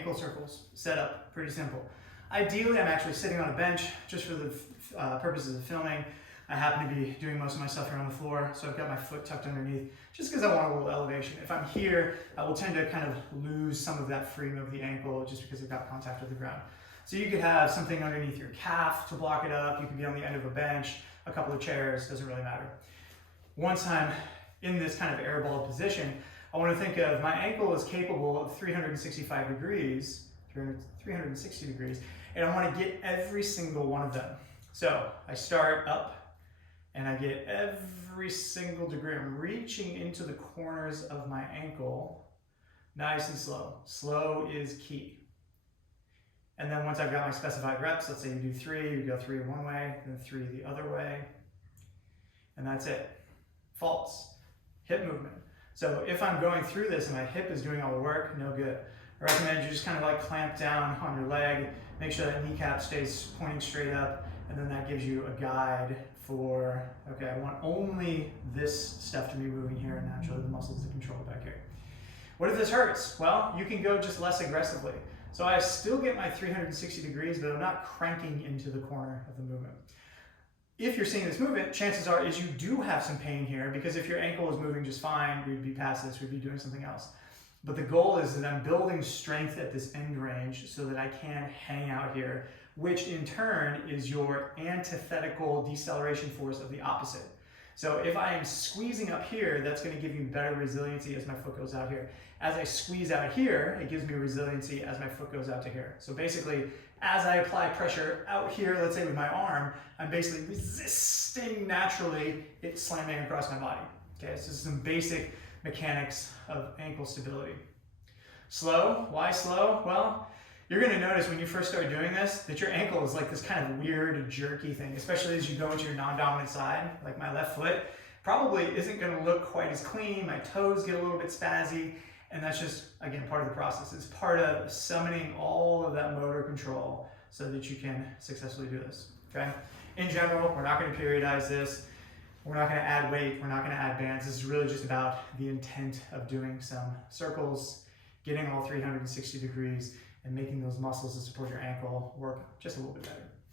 ankle circles. Setup, pretty simple. Ideally, I'm actually sitting on a bench just for the purposes of filming. I happen to be doing most of my stuff here on the floor, so I've got my foot tucked underneath just because I want a little elevation. If I'm here, I will tend to kind of lose some of that freedom of the ankle just because I've got contact with the ground. So you could have something underneath your calf to block it up. You could be on the end of a bench, a couple of chairs, doesn't really matter. Once I'm in this kind of airball position, I want to think of my ankle is capable of 365 degrees, 360 degrees, and I want to get every single one of them. So I start up and I get every single degree. I'm reaching into the corners of my ankle, nice and slow. Slow is key. And then once I've got my specified reps, let's say you do 3, you go 3 one way, then 3 the other way, and that's it. False. Hip movement. So if I'm going through this and my hip is doing all the work, no good. I recommend you just kind of like clamp down on your leg, make sure that kneecap stays pointing straight up, and then that gives you a guide for, okay, I want only this stuff to be moving here and naturally the muscles to control it back here. What if this hurts? Well, you can go just less aggressively. So I still get my 360 degrees, but I'm not cranking into the corner of the movement. If you're seeing this movement, chances are is you do have some pain here, because if your ankle is moving just fine, we'd be past this, we'd be doing something else. But the goal is that I'm building strength at this end range so that I can hang out here, which in turn is your antithetical deceleration force of the opposite. So if I am squeezing up here, that's going to give me better resiliency as my foot goes out here. As I squeeze out here, it gives me resiliency as my foot goes out to here. So basically, as I apply pressure out here, let's say with my arm, I'm basically resisting naturally it slamming across my body. Okay, so this is some basic mechanics of ankle stability. Slow, why slow? Well, you're gonna notice when you first start doing this that your ankle is like this kind of weird jerky thing, especially as you go into your non-dominant side, like my left foot, probably isn't gonna look quite as clean, my toes get a little bit spazzy, and that's just, again, part of the process. It's part of summoning all of that motor control so that you can successfully do this, okay? In general, we're not gonna periodize this. We're not gonna add weight. We're not gonna add bands. This is really just about the intent of doing some circles, getting all 360 degrees, and making those muscles that support your ankle work just a little bit better.